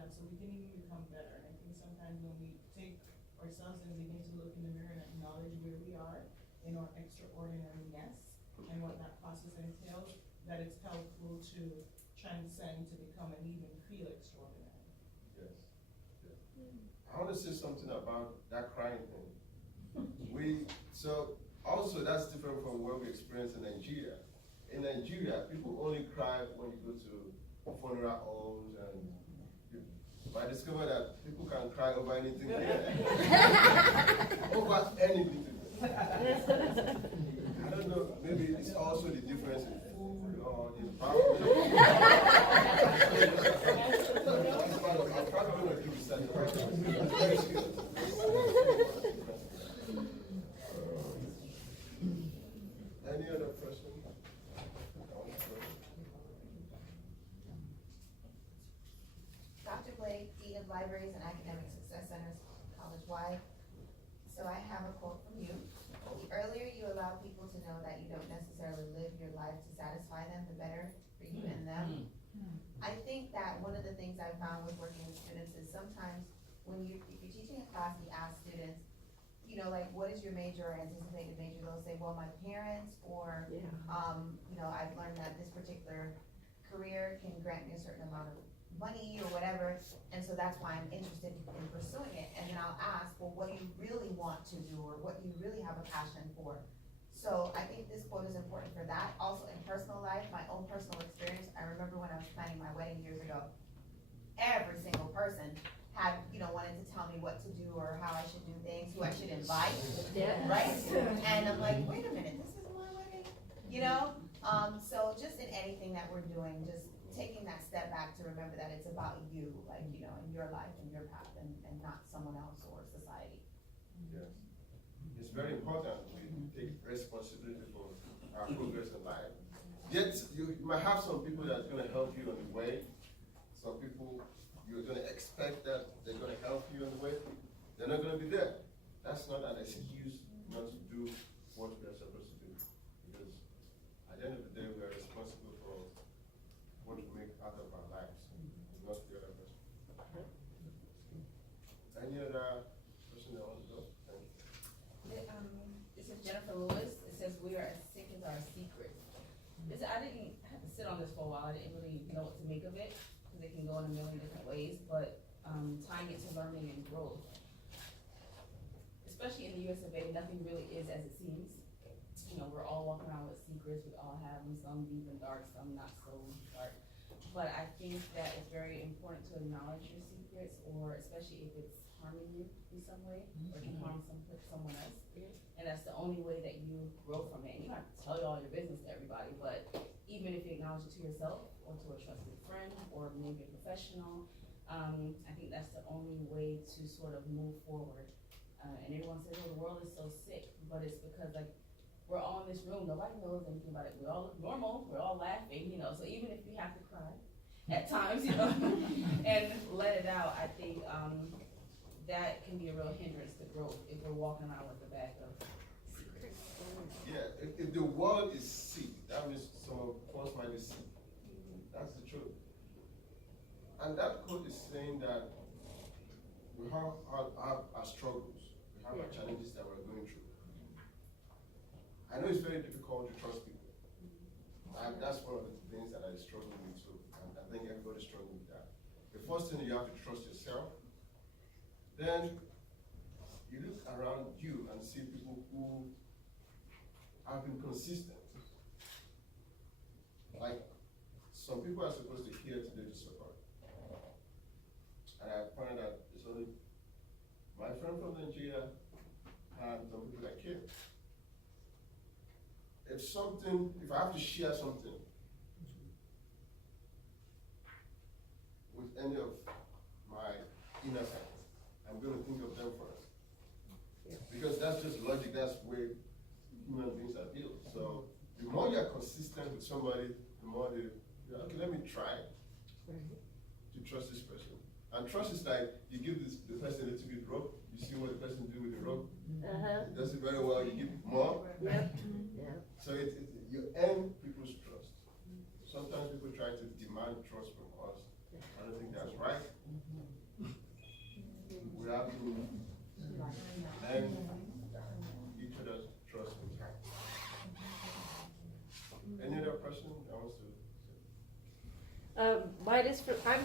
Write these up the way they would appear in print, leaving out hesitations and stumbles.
that so we can even become better. And I think sometimes when we take ourselves and begin to look in the mirror and acknowledge where we are in our extraordinariness and what that process entails, that it's helpful to transcend to become and even feel extraordinary. Yes. Yes. I want to say something about that crying thing. So also that's different from what we experience in Nigeria. In Nigeria, people only cry when you go to funeral homes, and but I discovered that people can cry over anything here. Over anything. I don't know, maybe it's also the difference in food or the environment. I'm probably going to do research. Any other question? Dr. Blake, Dean of Libraries and Academic Success Centers, college-wide. So I have a quote from you. The earlier you allow people to know that you don't necessarily live your life to satisfy them, the better for you and them. I think that one of the things I found with working with students is sometimes if you're teaching a class, you ask students, you know, like, what is your major or anticipated major? They'll say, well, my parents, or, you know, I've learned that this particular career can grant me a certain amount of money or whatever, and so that's why I'm interested in pursuing it. And then I'll ask, well, what do you really want to do, or what do you really have a passion for? So I think this quote is important for that. Also in personal life, my own personal experience, I remember when I was planning my wedding years ago, every single person had, you know, wanted to tell me what to do or how I should do things, who I should invite, right? And I'm like, wait a minute, this is my wedding, you know? So just in anything that we're doing, just taking that step back to remember that it's about you, like, you know, and your life and your path, and not someone else or society. Yes. It's very important we take responsibility for our progress in life. Yet, you might have some people that's going to help you on the way. Some people, you're going to expect that they're going to help you on the way. They're not going to be there. That's not an excuse not to do what we are supposed to do. Because at the end of the day, we are responsible for what we make out of our lives, not the other person. Any other person that wants to go? This is Jennifer Lewis. It says we are as sick as our secret. I didn't have to sit on this for a while. I didn't really know what to make of it because it can go in a million different ways. But tying it to learning and growth, especially in the U.S. of A., nothing really is as it seems. You know, we're all walking around with secrets. We all have them, some deep and dark, some not so dark. But I think that it's very important to acknowledge your secrets, or especially if it's harming you in some way, or can harm someone else. And that's the only way that you grow from it. And you don't have to tell all your business to everybody, but even if you acknowledge it to yourself, or to a trusted friend, or maybe a professional, I think that's the only way to sort of move forward. And everyone says, oh, the world is so sick, but it's because, like, we're all in this room, nobody knows anything about it. We all look normal, we're all laughing, you know, so even if you have to cry at times, you know, and let it out, I think that can be a real hindrance to growth if we're walking around with the bag of secrets. Yeah, if the world is sick, that means some of us might be sick. That's the truth. And that quote is saying that we have our struggles, we have our challenges that we're going through. I know it's very difficult to trust people. And that's one of the things that I struggle with too. And I think everybody's struggling with that. The first thing, you have to trust yourself. Then you look around you and see people who have been consistent. Like, some people are supposed to hear today to support. And I found that it's only my friend from Nigeria and some people that care. If I have to share something with any of my inner circle, I'm going to think of them first. Because that's just logic, that's the way human beings are built. So the more you're consistent with somebody, the more okay, let me try to trust this person. And trust is like, you give the person a little bit rope, you see what the person do with the rope, it does it very well, you give more. So you earn people's trust. Sometimes people try to demand trust from us. I don't think that's right.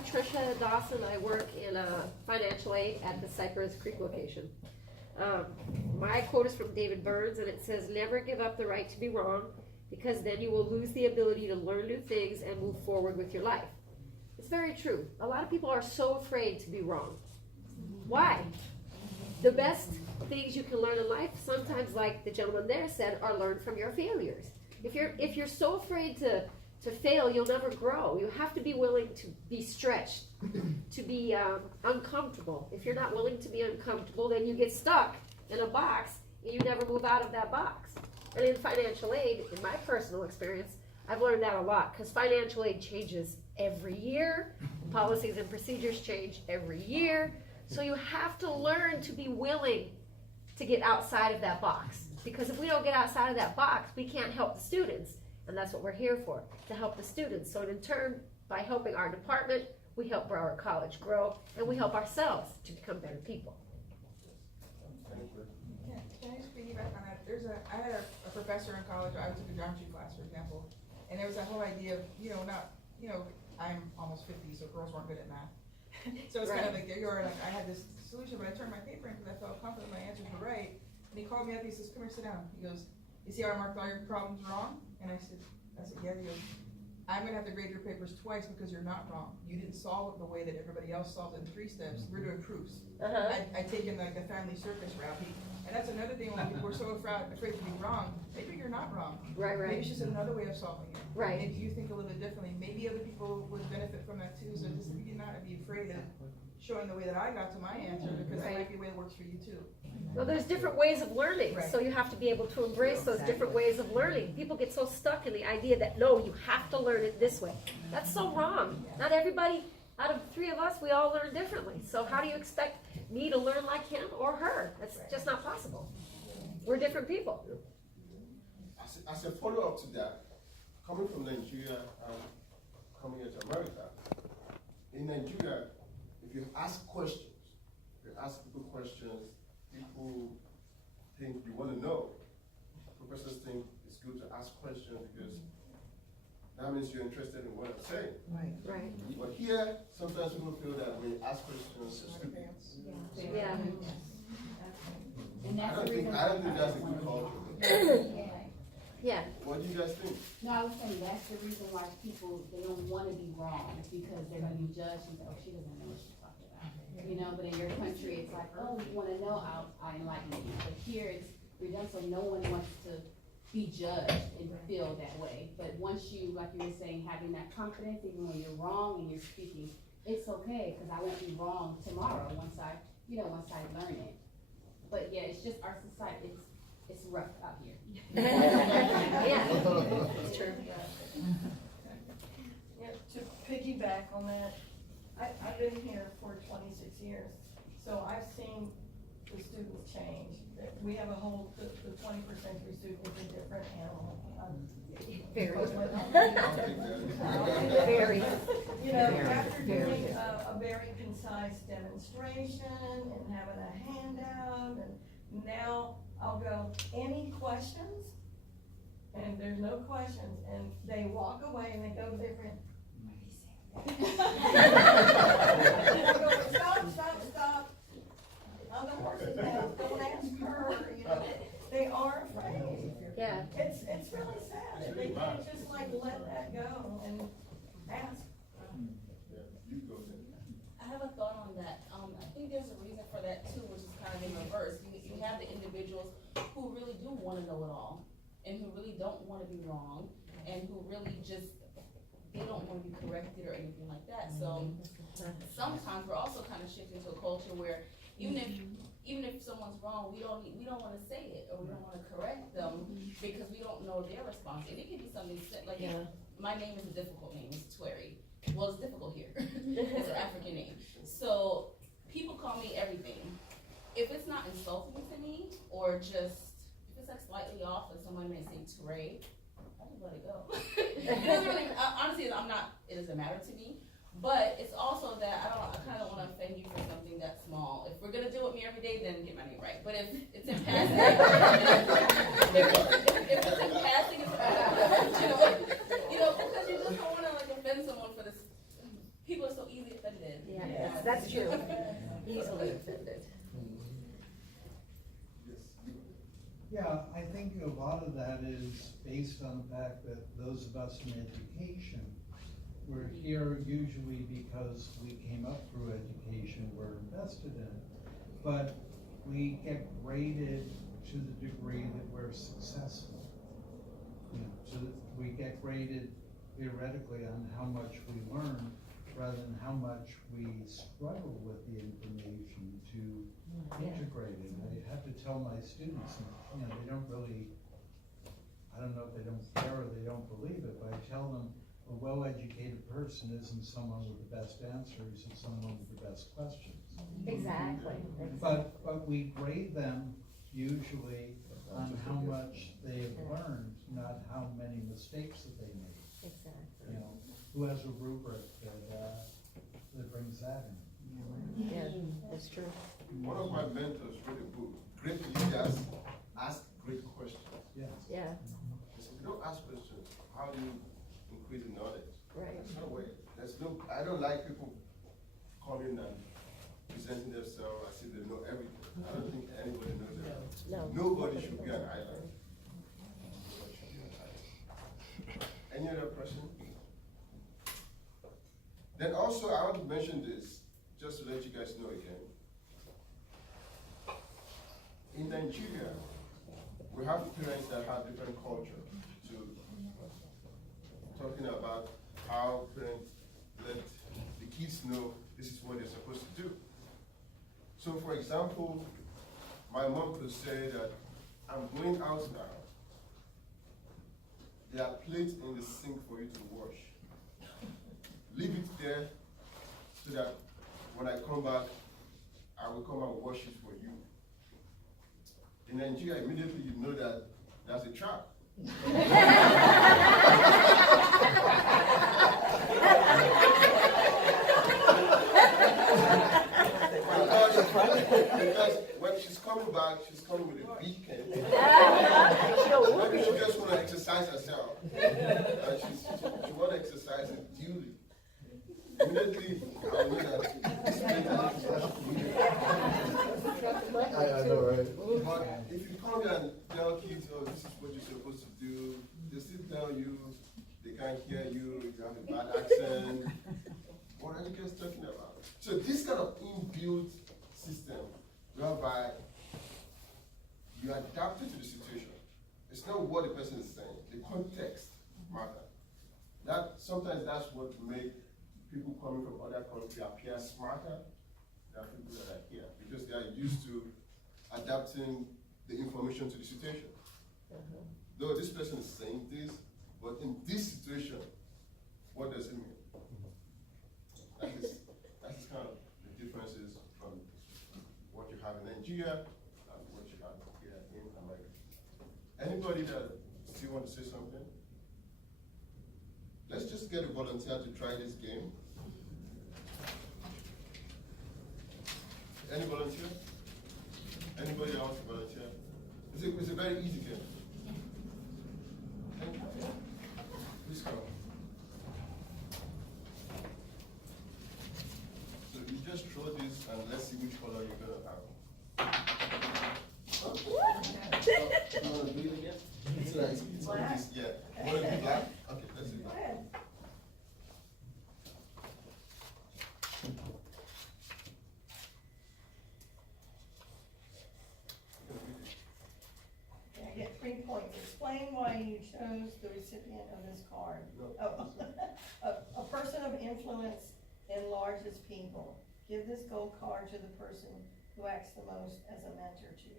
Tricia Dawson. I work in financial aid at the Cypress Creek location. My quote is from David Burns, and it says, "Never give up the right to be wrong, because then you will lose the ability to learn new things and move forward with your life." It's very true. A lot of people are so afraid to be wrong. Why? The best things you can learn in life, sometimes like the gentleman there said, are learned from your failures. If you're so afraid to fail, you'll never grow. You have to be willing to be stretched, to be uncomfortable. If you're not willing to be uncomfortable, then you get stuck in a box and you never move out of that box. And in financial aid, in my personal experience, I've learned that a lot, because financial aid changes every year. Policies and procedures change every year. So you have to learn to be willing to get outside of that box. Because if we don't get outside of that box, we can't help the students. And that's what we're here for, to help the students. So in turn, by helping our department, we help Broward College grow, and we help ourselves to become better people. Yeah, can I just piggyback on that? I had a professor in college, I took a geometry class, for example, and there was that whole idea of, I'm almost 50, so girls weren't good at math. So it's kind of like, there you are, like, I had this solution, but I turned my paper in because I felt confident my answers were right. And he called me up, he says, "Come here, sit down." He goes, "You see how I marked all your problems wrong?" And I said, "Yeah." He goes, "I'm gonna have to grade your papers twice because you're not wrong. You didn't solve it the way that everybody else solved it in 3 steps. We're doing proofs." I taken like the family circus route. And that's another thing, when people are so afraid to be wrong, maybe you're not wrong. Right. Maybe it's just another way of solving it. Right. Maybe you think a little bit differently. Maybe other people would benefit from that too. So just be not be afraid of showing the way that I got to my answer, because it might be a way that works for you too. Well, there's different ways of learning, Right. so you have to be able to embrace those different ways of learning. People get so stuck in the idea that, no, you have to learn it this way. That's so wrong. Not everybody, out of 3 of us, we all learn differently. So how do you expect me to learn like him or her? That's just not possible. We're different people. As a follow-up to that, coming from Nigeria and coming here to America, in Nigeria, if you ask questions, people questions, people think you want to know. Professors think it's good to ask questions because that means you're interested in what I'm saying. Right. But here, sometimes people feel that when you ask questions, it's stupid. Yeah. And I that's don't the think reason. that's a good culture. Yeah. What do you guys think? No, I was saying that's the reason why people, they don't wanna be wrong, because they're gonna be judged and say, "Oh, she doesn't know what she's talking about." But in your country, it's like, "Oh, you wanna know, I'll enlighten you." But here, we're done, so no one wants to be judged and feel that way. But once you, like you were saying, having that confidence, even when you're wrong and you're speaking, it's okay, because I won't be wrong tomorrow once I learn it. But yeah, it's just our society, it's rough out here. Yeah. It's true. Yeah, to piggyback on that, I've been here for 26 years, so I've seen the students change. We have the 21st century student is a different animal. Very. Very. After doing a very concise demonstration and having a handout, and now I'll go, "Any questions?" And there's no questions, and they walk away and they go to their friend. Stop. I'm the horse's mouth, don't ask her, They are afraid. Yeah. It's really sad. They can't just like let that go and ask. You go then. I have a thought on that. I think there's a reason for that too, which is kind of in reverse. You have the individuals who really do want to know it all, and who really don't want to be wrong, and who really just, they don't want to be corrected or anything like that. So sometimes we're also kind of shifting to a culture where even if someone's wrong, we don't want to say it, or we don't want to correct them because we don't know their response. And it can be something like, my name is a difficult name, it's Tweri. Well, it's difficult here. It's an African name. So people call me everything. If it's not insulting to me, or just, if it's like slightly off, and someone may say Tweri, I just let it go. It doesn't really, honestly, it doesn't matter to me. But it's also that I kind of don't want to offend you for something that small. If we're gonna do it with me every day, then get my name right. But if it's in passing, if it's in passing, because you just don't want to like offend someone for this. People are so easy offended. Yeah, that's true. Easily offended. Yes. Yeah, I think a lot of that is based on the fact that those of us in education, we're here usually because we came up through education, we're invested in it. But we get graded to the degree that we're successful. You know, so that we get graded theoretically on how much we learn rather than how much we struggle with the information to integrate it. I have to tell my students, and, you know, they don't really, I don't know if they don't care or they don't believe it, but I tell them a well-educated person isn't someone with the best answers, it's someone with the best questions. Exactly. But we grade them usually on how much they've learned, not how many mistakes that they made. Exactly. You know, who has a rubric that brings that in? Yeah, that's true. One of my mentors wrote a book, Great Leaders Ask Great Questions. Yes. Yeah, He said, if you don't ask questions, how do you increase the knowledge? right. There's no way. I don't like people coming and presenting themselves as if they know everything. I don't think anybody knows everything. No. Nobody should be an island. Nobody should be an island. Any other question? Then also, I want to mention this, just to let you guys know again. In Nigeria, we have parents that have different culture to talking about how parents let the kids know this is what they're supposed to do. So for example, my mom could say that I'm going out now. There are plates in the sink for you to wash. Leave it there so that when I come back, I will come and wash it for you. In Nigeria, immediately you know that that's a trap. Because when she's coming back, she's coming with a beacon. Maybe she just want to exercise herself. And she want to exercise it duly. Immediately, I know that this makes an exercise needed. I know, right? But if you come here and tell kids, oh, this is what you're supposed to do, they still tell you, they can't hear you, you have a bad accent. What are you guys talking about? So this kind of inbuilt system, whereby you adapt it to the situation. It's not what the person is saying, the context matters. Sometimes that's what makes people coming from other countries appear smarter than people that are here, because they are used to adapting the information to the situation. Though this person is saying this, but in this situation, what does it mean? That is kind of the differences from what you have in Nigeria and what you have here in America. Anybody that still want to say something? Let's just get a volunteer to try this game. Any volunteer? Anybody else volunteer? It's a very easy game. Please come. So you just throw this and let's see which color you're gonna have. You wanna do it again? It's like, it's like this, yeah. You wanna do black? Okay, let's do Go that. ahead. Okay, I get 3 points. Explain why you chose the recipient of this card. Oh, a person of influence enlarges people. Give this gold card to the person who acts the most as a mentor to you.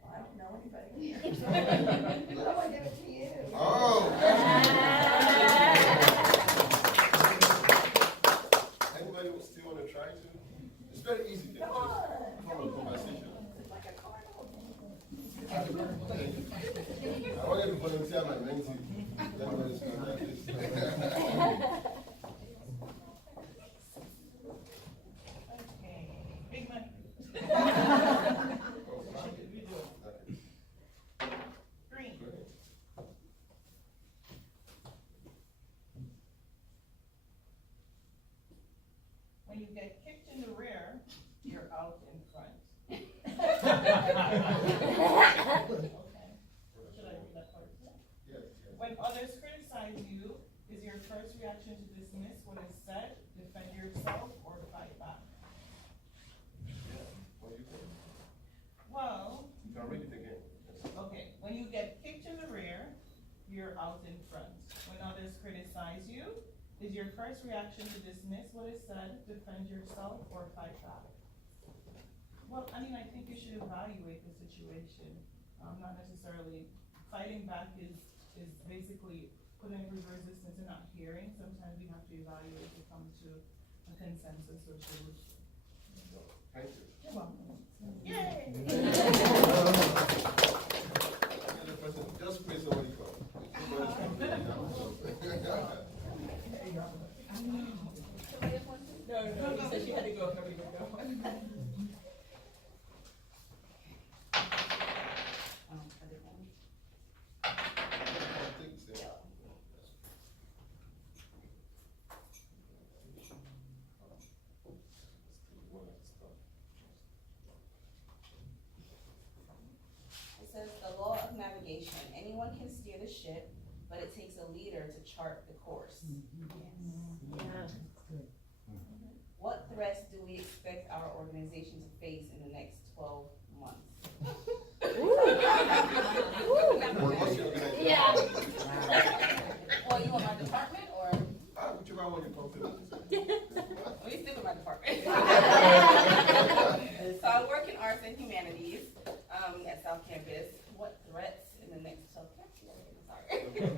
Well, I don't know anybody here. So I'm gonna give it to you. Oh! Anybody still wanna try to? It's very easy. Come on. Form of conversation. It's like a carnival. I want to volunteer my mentee. Everybody's going like this. Big money. Green. When you get kicked in the rear, you're out in front. Okay. Should I read that part again? Yes, yes. When others criticize you, is your first reaction to dismiss what is said, defend yourself, or fight back? Yeah. What do you think? Well, You can read it again. okay, when you get kicked in the rear, you're out in front. When others criticize you, is your first reaction to dismiss what is said, defend yourself, or fight back? Well, I mean, I think you should evaluate the situation. Not necessarily, fighting back is basically putting up with resistance and not hearing. Sometimes we have to evaluate to come to a consensus or solution. Thank you. You're welcome. Yay! Another person, just pray somebody come. No, she said she had to go, nobody would go. It says the law of navigation, anyone can steer the ship, but it takes a leader to chart the course. Yeah. What threats do we expect our organization to face in the next 12 months? What's your organization? Yeah. Well, you want my department or? Whichever one you come to. Let me stick with my department. So I work in arts and humanities at South Campus. What threats in the next 12 Sorry.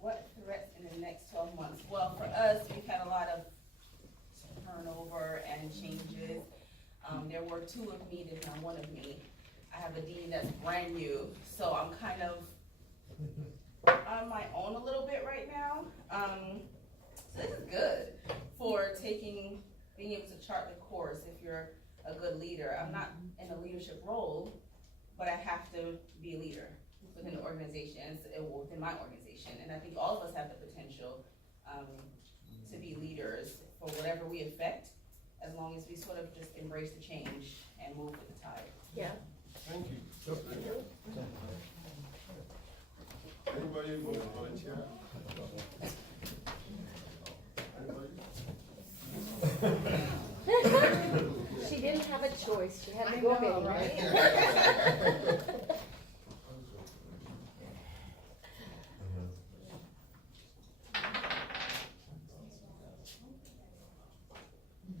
What threats in the next 12 months? Well, for us, we've had a lot of turnover and changes. There were two of me, there's not one of me. I have a dean that's brand new, so I'm kind of on my own a little bit right now. So this is good for being able to chart the course if you're a good leader. I'm not in a leadership role, but I have to be a leader within the organization, within my organization. And I think all of us have the potential to be leaders for whatever we affect, as long as we sort of just embrace the change and move with the tide. Yeah. Thank you. Anybody want to volunteer? Anybody? She didn't have a choice, she had to I go know, big, right?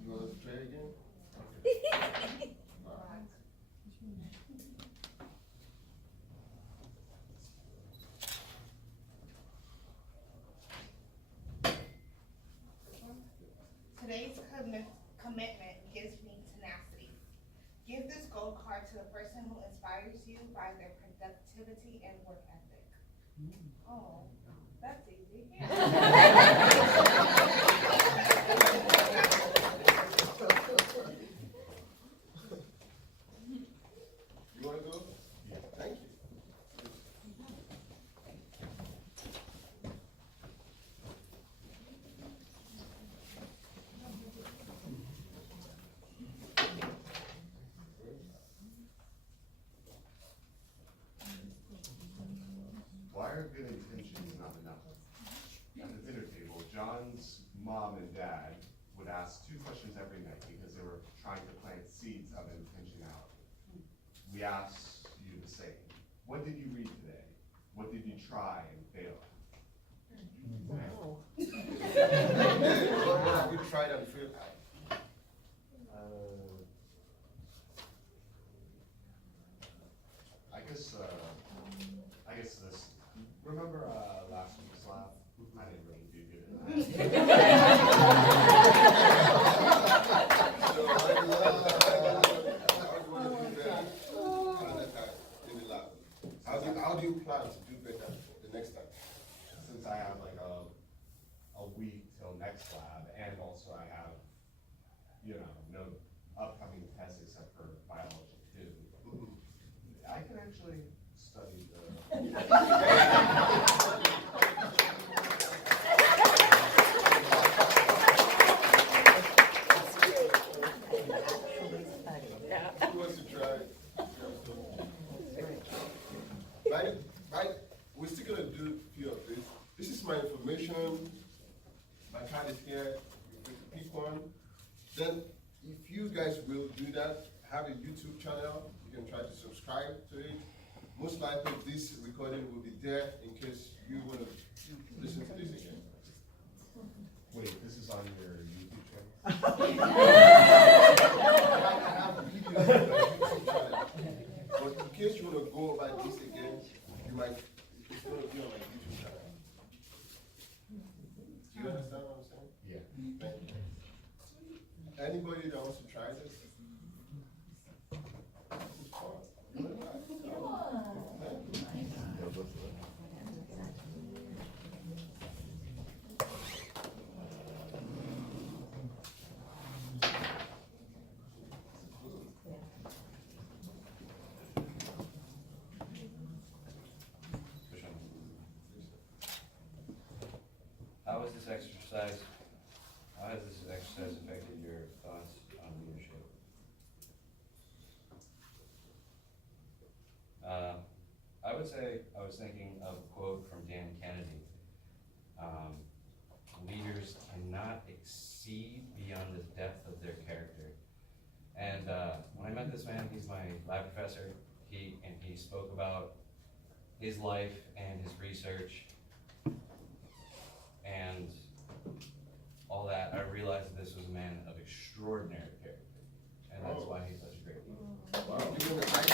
You want to try again? Today's commitment gives me tenacity. Give this gold card to the person who inspires you by their productivity and work ethic. Oh, that's easy. You want to go? Yeah. Thank you. Why are good intentions not enough? At the dinner table, John's mom and dad would ask two questions every night because they were trying to plant seeds of intentionality. We asked you the same. What did you read today? What did you try and fail at? Wow. What have you tried and failed at? I guess this. Remember last week's lab? I didn't really do good at that. So how do you plan to do better the next time? Since I have like a week till next lab, and also I have, no upcoming tests except for biology too. I can actually study then if you guys will do that, have a YouTube channel, you can try to subscribe to it. Most likely this recording will be there in case you want to listen to this again. Wait, this is on your YouTube channel? I have videos on my YouTube channel, but in case you want to go over this again, you might, it's going to be on my YouTube channel. Do you understand what I'm saying? Yeah. Thank you. Anybody that wants to try this? This is fun. Thank you. How has this exercise affected your thoughts on leadership? I would say, I was thinking of a quote from Dan Kennedy. Leaders cannot exceed beyond the depth of their character. And when I met this man, he's my lab professor, he spoke about his life and his research and all that. I realized that this was a man of extraordinary character, and that's why he's such a great leader. Wow, give him a nice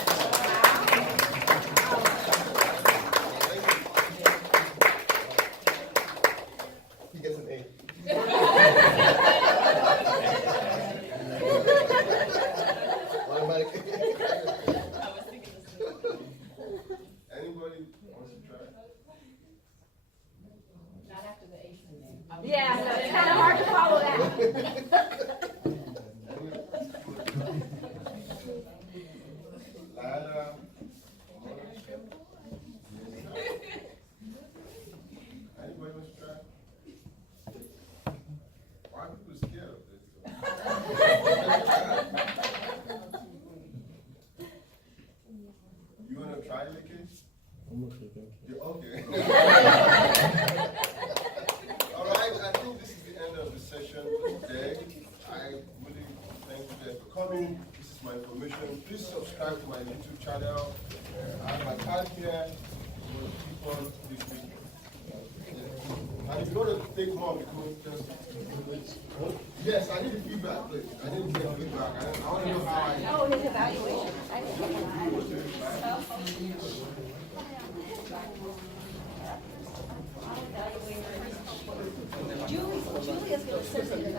He gets an A. Automatic. Anybody wants to try? Not after the ace in there. Yeah, no, it's kinda hard to follow that. Lila, anybody wants to try? Why are people scared of this? You wanna try it, kids? I'm okay, thank you. You're okay. All right, I think this is the end of the session today. I really thank you guys for coming. This is my information. Please subscribe to my YouTube channel. I have my card here. Keep on this week. And if you want to take more, just yes, I need the feedback, please. I need to get feedback. I want to know how I. Oh, his evaluation. Julie is gonna send me the